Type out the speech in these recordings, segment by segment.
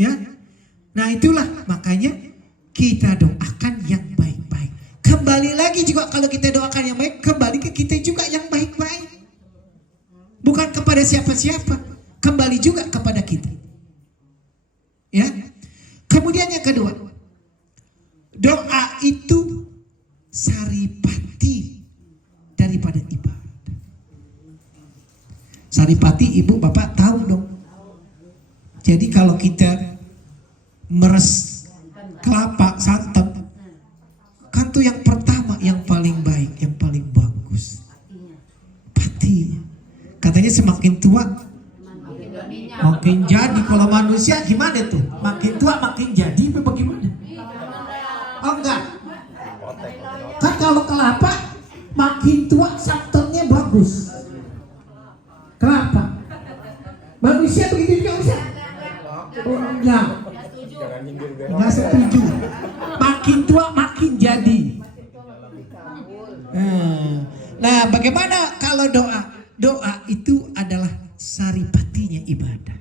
Ya. Nah itulah makanya kita doakan yang baik-baik. Kembali lagi juga kalau kita doakan yang baik, kembali ke kita juga yang baik-baik. Bukan kepada siapa-siapa, kembali juga kepada kita. Ya. Kemudian yang kedua, doa itu saripati daripada ibadah. Saripati ibu bapak tahu dong. Jadi kalau kita meres kelapa santan, kan tuh yang pertama yang paling baik, yang paling bagus patinya. Katanya semakin tua makin jadi. Kalau manusia gimana tuh? Makin tua makin jadi bagaimana? Oh enggak. Kan kalau kelapa makin tua santannya bagus. Kelapa. Manusia begitu juga bisa? Oh enggak. Enggak setuju. Makin tua makin jadi. Nah, bagaimana kalau doa? Doa itu adalah saripatinya ibadah.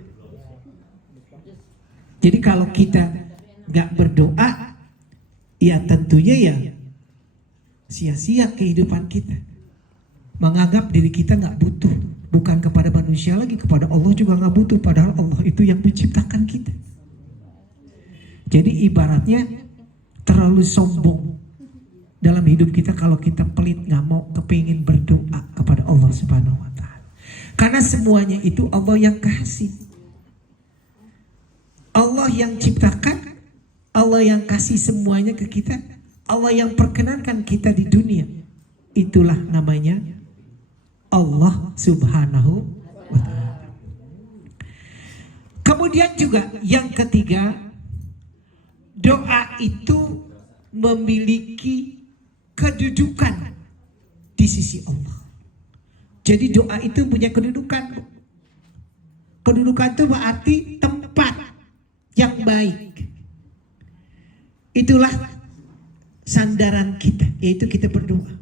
Jadi kalau kita nggak berdoa, ya tentunya ya sia-sia kehidupan kita. Menganggap diri kita nggak butuh, bukan kepada manusia lagi, kepada Allah juga nggak butuh. Padahal Allah itu yang menciptakan kita. Jadi ibaratnya terlalu sombong dalam hidup kita kalau kita pelit, nggak mau kepingin berdoa kepada Allah Subhanahu wa Ta'ala. Karena semuanya itu Allah yang kasih, Allah yang ciptakan, Allah yang kasih semuanya ke kita, Allah yang perkenankan kita di dunia. Itulah namanya Allah Subhanahu wa Ta'ala. Kemudian juga yang ketiga, doa itu memiliki kedudukan di sisi Allah. Jadi doa itu punya kedudukan. Kedudukan itu berarti tempat yang baik. Itulah sandaran kita, yaitu kita berdoa.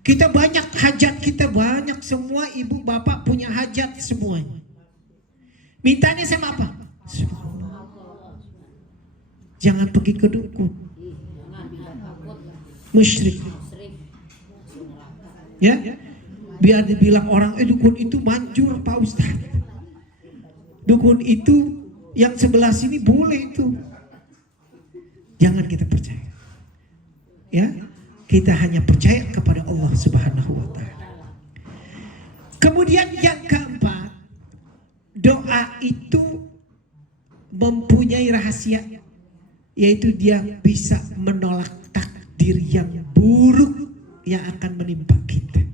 Kita banyak hajat, kita banyak, semua ibu bapak punya hajat semuanya. Mintanya sama apa? Jangan pergi ke dukun, musyrik. Ya, biar dibilang orang dukun itu manjur Pak Ustaz. Dukun itu yang sebelah sini boleh itu. Jangan kita percaya. Ya, kita hanya percaya kepada Allah Subhanahu wa Ta'ala. Kemudian yang keempat, doa itu mempunyai rahasia, yaitu dia bisa menolak takdir yang buruk yang akan menimpa kita.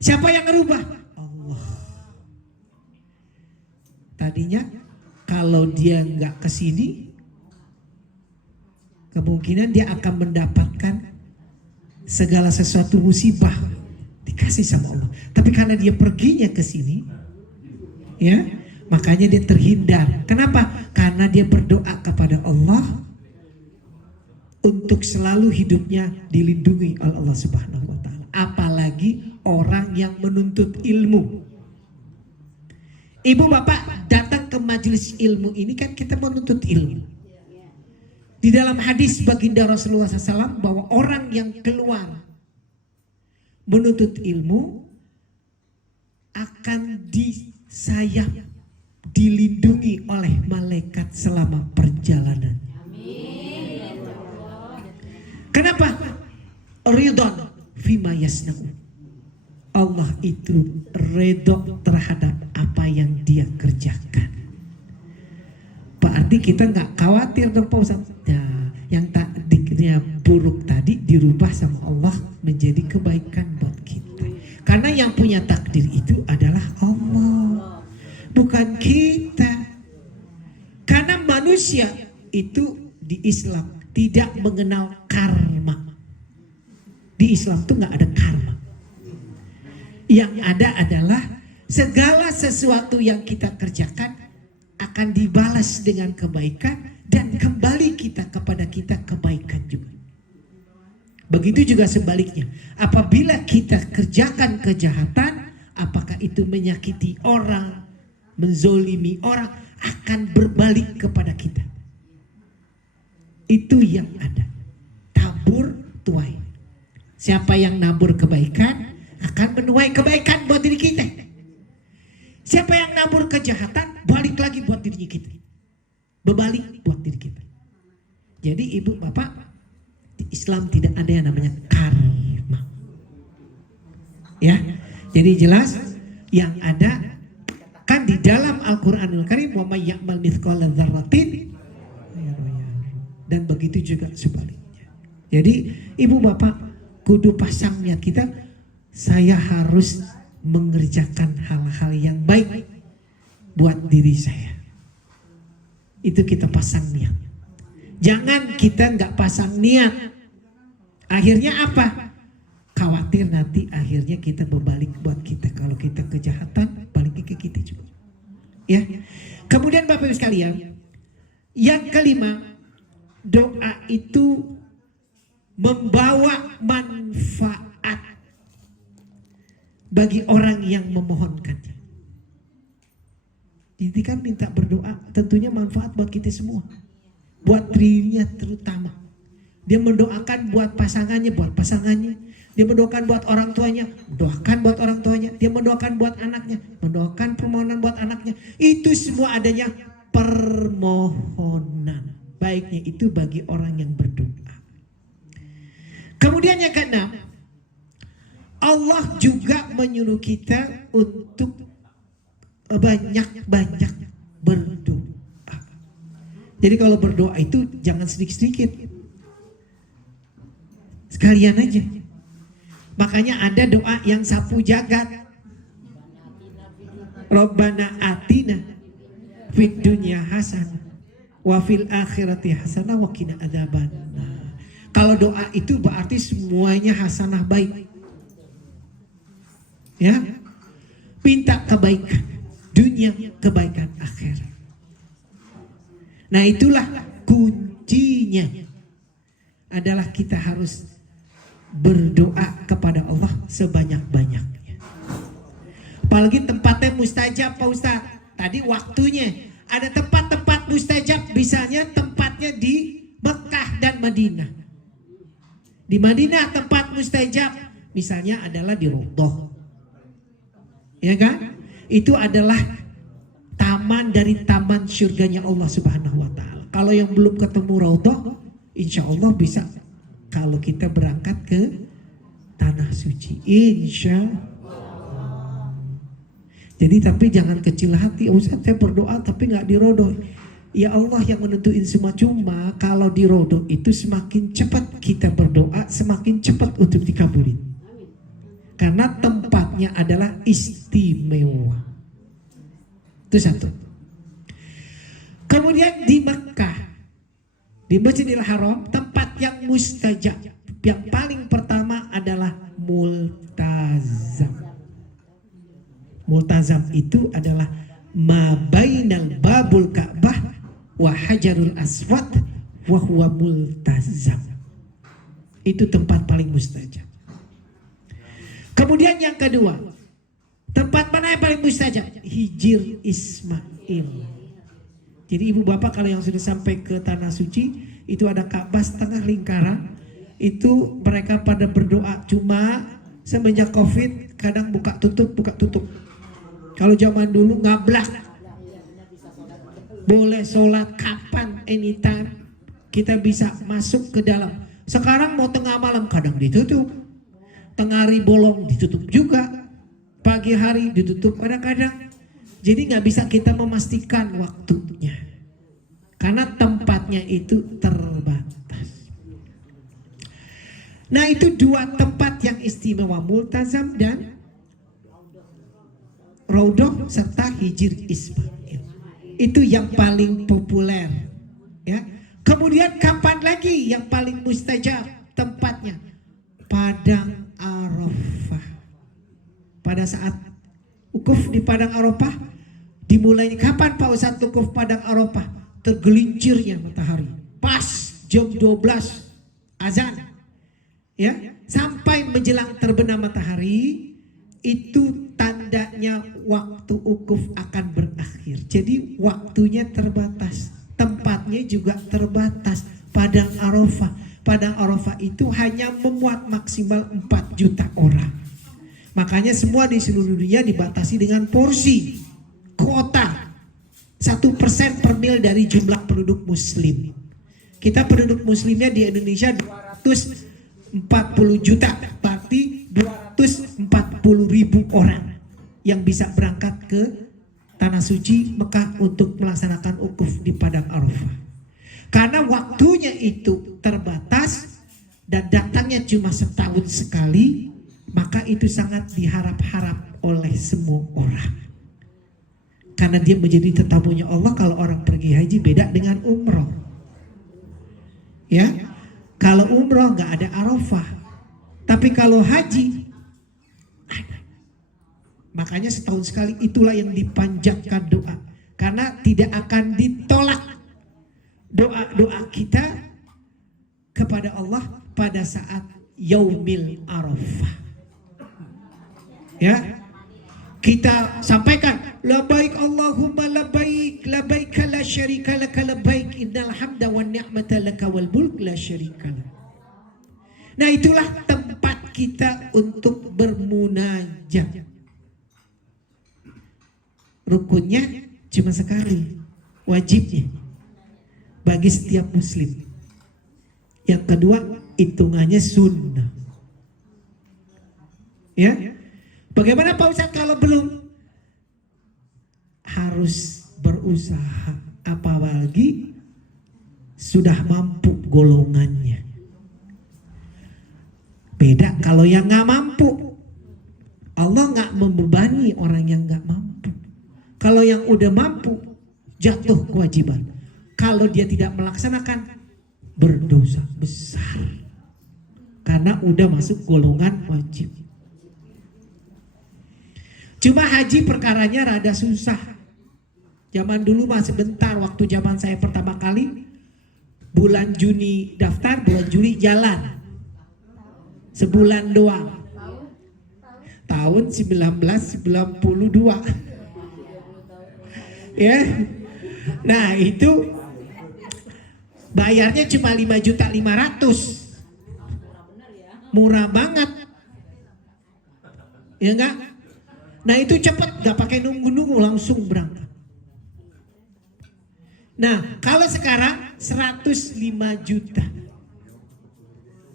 Siapa yang merubah? Allah. Tadinya kalau dia nggak kesini, kemungkinan dia akan mendapatkan segala sesuatu musibah dikasih sama Allah. Tapi karena dia perginya ke sini, ya, makanya dia terhindar. Kenapa? Karena dia berdoa kepada Allah untuk selalu hidupnya dilindungi oleh Allah Subhanahu wa Ta'ala. Apalagi orang yang menuntut ilmu. Ibu bapak datang ke majelis ilmu ini kan kita menuntut ilmu. Di dalam hadis baginda Rasulullah SAW bahwa orang yang keluar menuntut ilmu akan disayap, dilindungi oleh malaikat selama perjalanan. Kenapa? Ridon fima yasna'u. Allah itu redho terhadap apa yang dia kerjakan. Berarti kita nggak khawatir dong Pak Ustaz. Nah, yang takdirnya buruk tadi dirubah sama Allah menjadi kebaikan buat kita. Karena yang punya takdir itu adalah Allah, bukan kita. Karena manusia itu di Islam tidak mengenal karma. Di Islam tuh nggak ada karma. Yang ada adalah segala sesuatu yang kita kerjakan akan dibalas dengan kebaikan dan kembali kita kepada kita kebaikan juga. Begitu juga sebaliknya. Apabila kita kerjakan kejahatan, apakah itu menyakiti orang menzolimi orang akan berbalik kepada kita. Itu yang ada. Tabur tuai. Siapa yang nabur kebaikan akan menuai kebaikan buat diri kita. Siapa yang nabur kejahatan balik lagi buat diri kita. Berbalik buat diri kita. Jadi ibu bapak, di Islam tidak ada yang namanya karma. Ya, jadi jelas yang ada kan di dalam Al-Quranul Karim, wa may ya'mal mithqala dzarratin, dan begitu juga sebaliknya. Jadi ibu bapak kudu pasang niat kita, saya harus mengerjakan hal-hal yang baik buat diri saya. Itu kita pasang niat. Jangan kita nggak pasang niat. Akhirnya apa? Khawatir nanti akhirnya kita berbalik buat kita. Kalau kita kejahatan, balik ke kita juga. Ya. Kemudian Bapak Ibu sekalian, yang kelima, doa itu membawa manfaat bagi orang yang memohonkannya. Jadi kan minta berdoa tentunya manfaat buat kita semua. Buat dirinya terutama. Dia mendoakan buat pasangannya, Dia mendoakan buat orang tuanya, buat orang tuanya. Dia mendoakan buat anaknya, mendoakan permohonan buat anaknya. Itu semua adanya permohonan. Baiknya itu bagi orang yang berdoa. Kemudian yang keenam, Allah juga menyuruh kita untuk banyak-banyak berdoa. Jadi kalau berdoa itu jangan sedikit-sedikit. Sekalian aja. Makanya ada doa yang sapu jagat. Rabbana atina fid dunya hasanah wa fil akhirati hasanah wa qina adzabannar. Kalau doa itu berarti semuanya hasanah baik. Ya. Minta kebaikan dunia, kebaikan akhirat. Nah itulah kuncinya, adalah kita harus berdoa kepada Allah sebanyak-banyaknya. Apalagi tempatnya mustajab Pak Ustaz. Tadi waktunya ada tempat-tempat mustajab, misalnya tempatnya di Mekah dan Madinah. Di Madinah tempat mustajab misalnya adalah di Raudhah. Ya kan? Itu adalah taman dari taman surganya Allah Subhanahu wa taala. Kalau yang belum ketemu Raudhah, insya Allah bisa kalau kita berangkat ke tanah suci. Insya Allah. Jadi tapi jangan kecil hati. Ustaz saya berdoa tapi nggak di Raudhah. Ya Allah yang menentuin semua, cuma kalau di Raudhah itu semakin cepat kita berdoa, semakin cepat untuk dikabulin. Karena tempatnya adalah istimewa. Itu satu. Kemudian di Mekah, di Masjidil Haram, tempat yang mustajab, yang paling pertama adalah multazam. Multazam itu adalah ma bainal babul Ka'bah wa hajarul aswad wa huwa multazam. Itu tempat paling mustajab. Kemudian yang kedua, tempat mana yang paling mustajab? Hijir Ismail. Jadi ibu bapak kalau yang sudah sampai ke tanah suci, itu ada Ka'bah setengah lingkaran. Itu mereka pada berdoa. Cuma semenjak Covid kadang buka tutup. Kalau zaman dulu ngablak. Boleh sholat kapan, anytime. Kita bisa masuk ke dalam. Sekarang mau tengah malam kadang ditutup. Tengah hari bolong ditutup juga. Pagi hari ditutup kadang-kadang. Jadi nggak bisa kita memastikan waktunya. Karena tempatnya itu terbatas. Nah itu dua tempat yang istimewa. Multazam dan Raudhah serta Hijir Ismail. Itu yang paling populer. Ya. Kemudian kapan lagi yang paling mustajab tempatnya? Padang Arafah. Pada saat wukuf di Padang Arafah, dimulai kapan Pak Ustadz wukuf Padang Arafah? Tergelincirnya matahari. Pas jam 12 azan. Ya, sampai menjelang terbenam matahari, itu tandanya waktu wukuf akan berakhir. Jadi waktunya terbatas, tempatnya juga terbatas. Padang Arafah. Padang Arafah itu hanya memuat maksimal 4 juta orang. Makanya semua di seluruh dunia dibatasi dengan porsi, kuota 1% per mil dari jumlah penduduk muslim. Kita penduduk muslimnya di Indonesia 240 juta, berarti 240.000 orang yang bisa berangkat ke Tanah Suci Mekah untuk melaksanakan wukuf di Padang Arafah. Karena waktunya itu terbatas dan datangnya cuma setahun sekali, maka itu sangat diharap-harap oleh semua orang. Karena dia menjadi tetamunya Allah. Kalau orang pergi haji beda dengan umroh. Ya, kalau umroh nggak ada Arafah, tapi kalau haji ada. Makanya setahun sekali itulah yang dipanjatkan doa, karena tidak akan ditolak doa-doa kita kepada Allah pada saat Yaumil Arafah. Ya, kita sampaikan labbaik Allahumma labbaik labbaik la syarika laka labbaik innal hamda wan ni'mata laka wal mulk la syarika lak. Nah, itulah tempat kita untuk bermunajat. Rukunnya cuma sekali, wajibnya bagi setiap muslim. Yang kedua, hitungannya sunnah. Ya, bagaimana Pak Ustadz kalau belum? Harus berusaha, apalagi sudah mampu golongannya. Beda kalau yang nggak mampu. Allah nggak membebani orang yang nggak mampu. Kalau yang udah mampu, jatuh kewajiban. Kalau dia tidak melaksanakan, berdosa besar. Karena udah masuk golongan wajib. Cuma haji perkaranya rada susah. Zaman dulu masih bentar, waktu zaman saya pertama kali, bulan Juni daftar, bulan Juli jalan. Sebulan doang. Tahun 1992. Ya. Nah, itu bayarnya cuma 5.500.000. Murah banget. Ya enggak? Nah, itu cepat, gak pakai nunggu-nunggu, langsung berangkat. Nah, kalau sekarang 105 juta.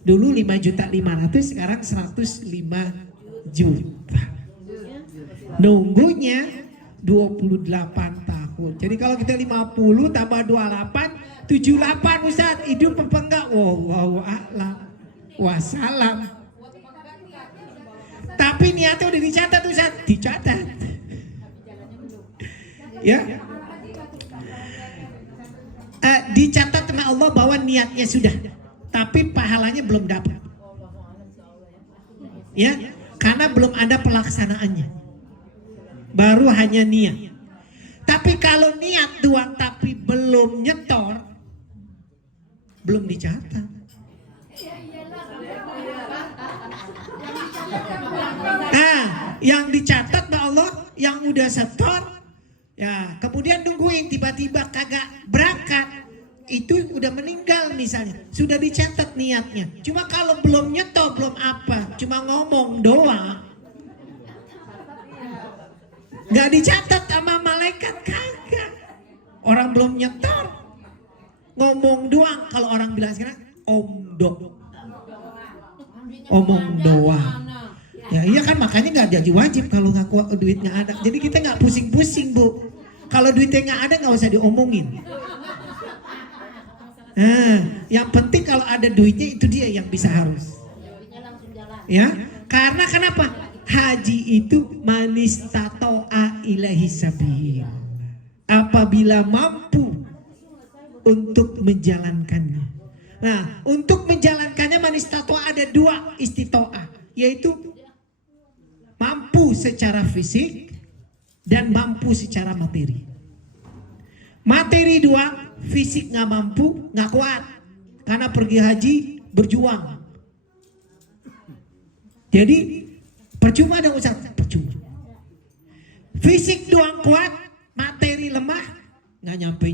Dulu 5.500.000, sekarang 105 juta. Nunggunya 28 tahun. Jadi kalau kita 50 tambah 28, 78 Ustaz. Hidup apa enggak? Wallahu a'lam. Wassalam. Tapi niatnya udah dicatat Ustaz. Dicatat. Ya. Dicatat sama Allah bahwa niatnya sudah. Tapi pahalanya belum dapat. Ya. Karena belum ada pelaksanaannya. Baru hanya niat. Tapi kalau niat doang tapi belum nyetor, belum dicatat. Nah, yang dicatat sama Allah, yang udah setor, ya kemudian nungguin tiba-tiba kagak berangkat, itu udah meninggal misalnya, sudah dicatat niatnya. Cuma kalau belum nyetor, belum apa, cuma ngomong doang, nggak dicatat sama malaikat, kagak. Orang belum nyetor, ngomong doang. Kalau orang bilang sekarang omdo, omong doang. Ya iya kan, makanya nggak jadi wajib kalau ngaku duit nggak ada. Jadi kita nggak pusing-pusing Bu. Kalau duitnya nggak ada nggak usah diomongin. Nah, yang penting kalau ada duitnya itu dia yang bisa harus. Ya, karena kenapa? Haji itu manis tato'a ilahi sabil. Apabila mampu untuk menjalankannya. Nah, untuk menjalankannya manis tato'a ada 2 istito'ah, yaitu mampu secara fisik dan mampu secara materi. Materi 2, fisik nggak mampu, nggak kuat, karena pergi haji berjuang. Jadi percuma dong Ustaz, Fisik doang kuat, materi lemah, nggak nyampe.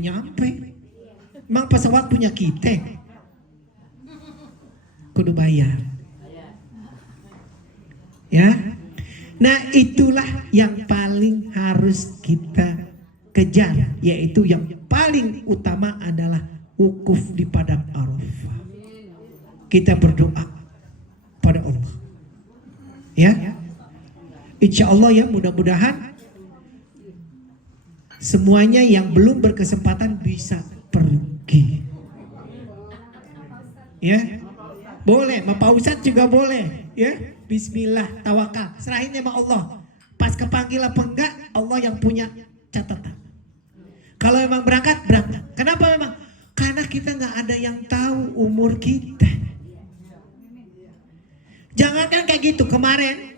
Emang pesawat punya kita, kudu bayar. Ya, nah itulah yang paling harus kita kejar, yaitu yang paling utama adalah wukuf di padang Arafah. Kita berdoa pada Allah, ya. Insya Allah ya, mudah-mudahan semuanya yang belum berkesempatan bisa pergi. Ya, boleh, Pak Ustadz juga boleh, ya. Bismillah, tawakal, serahin sama Allah. Pas kepanggil apa enggak, Allah yang punya catatan. Kalau memang berangkat, berangkat. Kenapa memang? Karena kita nggak ada yang tahu umur kita. Jangankan kayak gitu, kemarin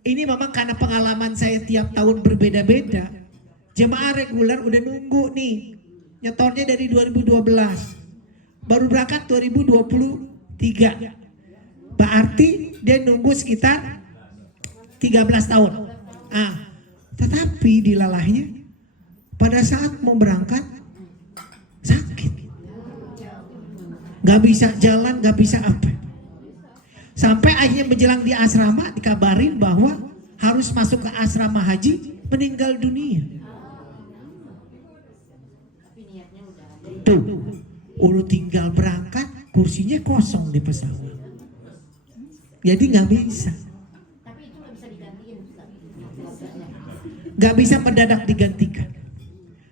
ini memang karena pengalaman saya tiap tahun berbeda-beda. Jemaah reguler udah nunggu nih, nyetornya dari 2012, baru berangkat 2023. Berarti dia nunggu sekitar 13 tahun. Tetapi dilalahnya pada saat mau berangkat sakit, gak bisa jalan, gak bisa apa. Sampai akhirnya menjelang di asrama dikabarin bahwa harus masuk ke asrama haji, meninggal dunia. Tuh, udah tinggal berangkat, kursinya kosong di pesawat. Jadi nggak bisa. Nggak bisa mendadak digantikan.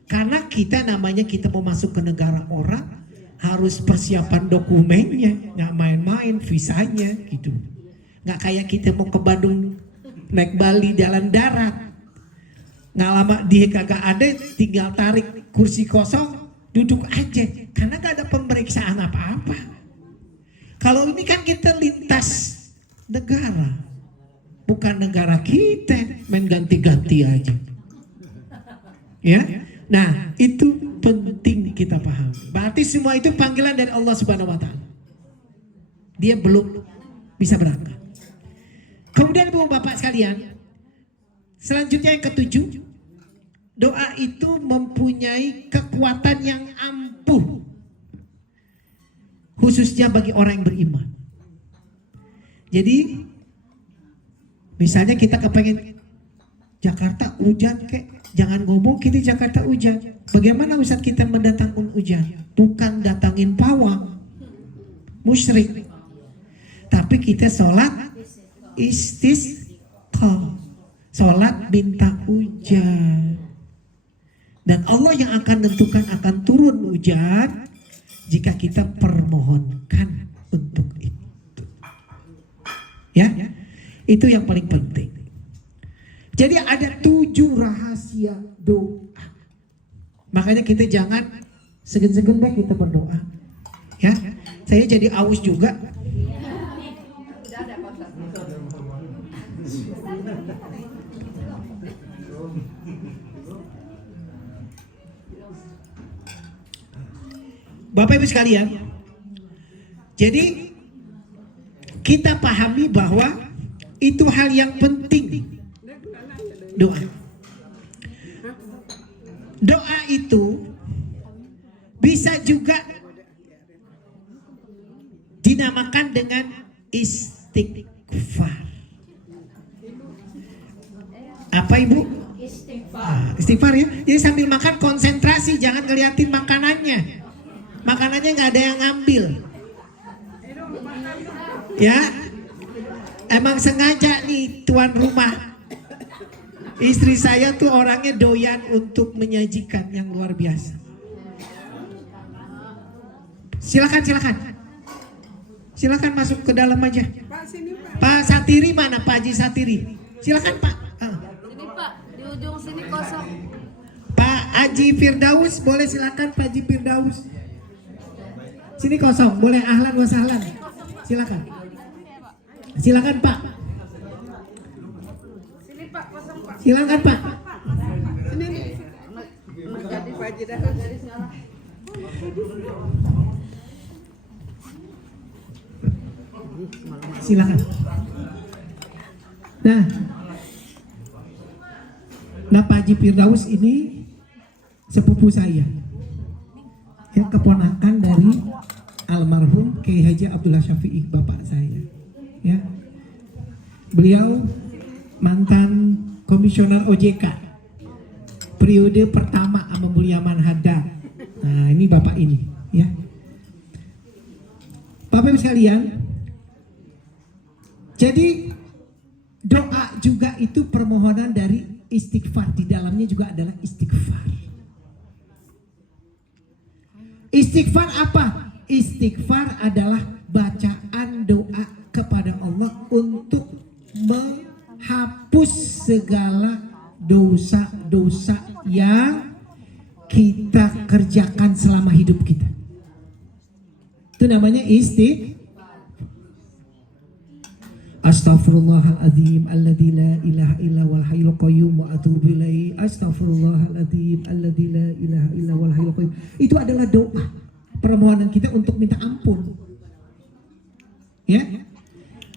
Karena kita namanya kita mau masuk ke negara orang, harus persiapan dokumennya, nggak main-main, visanya gitu. Nggak kayak kita mau ke Bandung naik Bali jalan darat, nggak lama dia kagak ada, tinggal tarik kursi kosong, duduk aja, karena nggak ada pemeriksaan apa-apa. Kalau ini kan kita lintas negara, bukan negara kita, main ganti-ganti aja. Ya, nah itu penting kita pahami. Berarti semua itu panggilan dari Allah Subhanahu Wa Taala. Dia belum bisa berangkat. Kemudian Ibu Bapak sekalian, selanjutnya yang ketujuh, doa itu mempunyai kekuatan yang ampuh, khususnya bagi orang yang beriman. Jadi misalnya kita kepengen Jakarta hujan kek, jangan ngomong kita Jakarta hujan. Bagaimana Ustaz kita mendatangkan hujan? Bukan datangin pawang, musyrik. Tapi kita sholat istisqa, sholat minta hujan. Dan Allah yang akan tentukan akan turun hujan jika kita permohonkan untuk itu. Ya, itu yang paling penting. Jadi ada 7 rahasia doa. Makanya kita jangan segen-segen deh kita berdoa. Ya, saya jadi aus juga. Bapak Ibu sekalian, jadi kita pahami bahwa itu hal yang penting. Doa. Doa itu bisa juga dinamakan dengan istighfar. Apa Ibu? Istighfar ya. Jadi sambil makan konsentrasi, jangan ngeliatin makanannya. Makanannya nggak ada yang ngambil. Ya, emang sengaja nih tuan rumah. Istri saya tuh orangnya doyan untuk menyajikan yang luar biasa. Silakan masuk ke dalam aja. Pak Satiri mana? Pak Haji Satiri. Silakan Pak. Sini Pak, di ujung sini kosong. Pak Haji Firdaus, boleh silakan Pak Haji Firdaus. Sini kosong, boleh, ahlan wa sahlan. Silakan Pak. Sini Pak, kosong Pak. Silakan Pak. Sini nih. Jadi Pak Haji dah dari segala. Silakan. Nah, Nah, Pak Haji Firdaus ini sepupu saya, ya, keponakan dari almarhum Kiai Haji Abdullah Syafi'i, bapak saya. Ya, beliau mantan komisioner OJK periode pertama sama Mulia Manhada. Nah, ini bapak ini, ya. Bapak Ibu sekalian, jadi doa juga itu permohonan dari istighfar, di dalamnya juga adalah istighfar. Istighfar apa? Istighfar adalah bacaan doa kepada Allah untuk menghapus segala dosa-dosa yang kita kerjakan selama hidup kita. Itu namanya Astaghfirullahaladzim alladzi la ilaha illa wal hayyul qayyum wa atubu ilaihi. Astaghfirullahaladzim alladzi la ilaha illa wal hayyul qayyum. Itu adalah doa permohonan kita untuk minta ampun. Ya.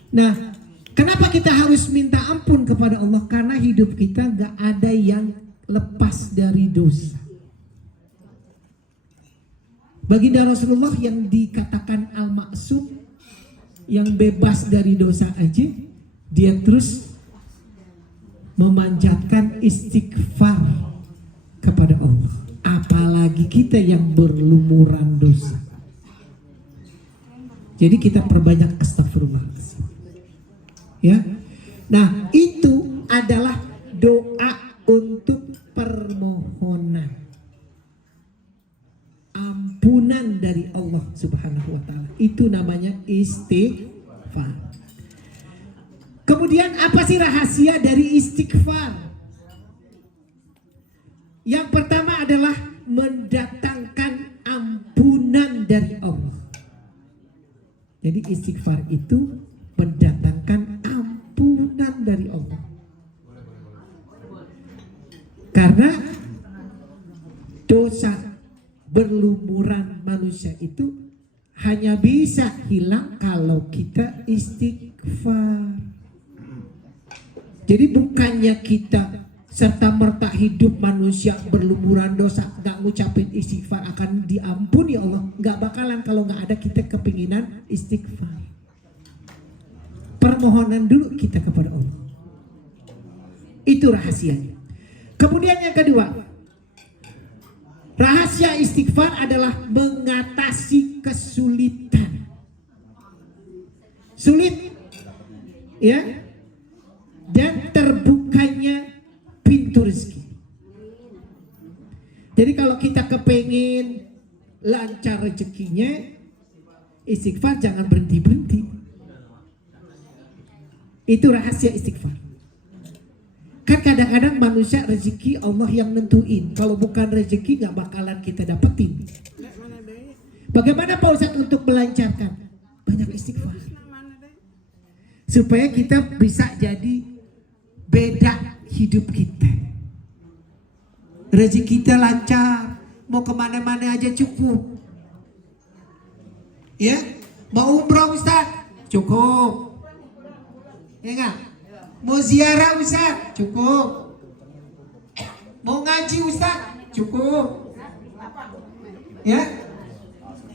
Nah, kenapa kita harus minta ampun kepada Allah? Karena hidup kita gak ada yang lepas dari dosa. Baginda Rasulullah yang dikatakan al-maksum, yang bebas dari dosa aja, dia terus memanjatkan istighfar kepada Allah. Apalagi kita yang berlumuran dosa. Jadi kita perbanyak astagfirullahaladzim. Ya. Nah, itu adalah doa untuk permohonan ampunan dari Allah Subhanahu wa taala. Itu namanya istighfar. Kemudian apa sih rahasia dari istighfar? Yang pertama adalah mendatangkan ampunan dari Allah. Jadi istighfar itu mendatangkan ampunan dari Allah. Karena dosa berlumuran manusia itu hanya bisa hilang kalau kita istighfar. Jadi bukannya kita serta merta hidup manusia berlumuran dosa gak ngucapin istighfar akan diampuni Allah, gak bakalan kalau gak ada kita kepinginan istighfar. Permohonan dulu kita kepada Allah. Itu rahasianya. Kemudian yang kedua, rahasia istighfar adalah mengatasi kesulitan. Sulit, ya, dan terbukanya pintu rezeki. Jadi kalau kita kepengen lancar rezekinya, istighfar jangan berhenti-berhenti. Itu rahasia istighfar. Kan kadang-kadang manusia rezeki Allah yang nentuin. Kalau bukan rezeki gak bakalan kita dapetin. Bagaimana Pak Ustadz untuk melancarkan? Banyak istighfar. Supaya kita bisa jadi beda hidup kita. Rezeki kita lancar. Mau kemana-mana aja cukup. Ya, mau umrah Ustadz? Cukup. Ya enggak? Mau ziarah Ustaz? Cukup. Mau ngaji Ustaz? Cukup. Ya.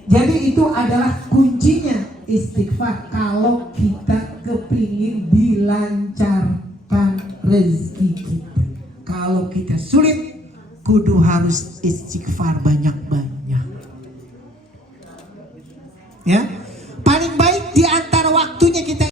Jadi itu adalah kuncinya istighfar kalau kita kepingin dilancarkan rezeki kita. Kalau kita sulit, kudu harus istighfar banyak-banyak. Ya. Paling baik di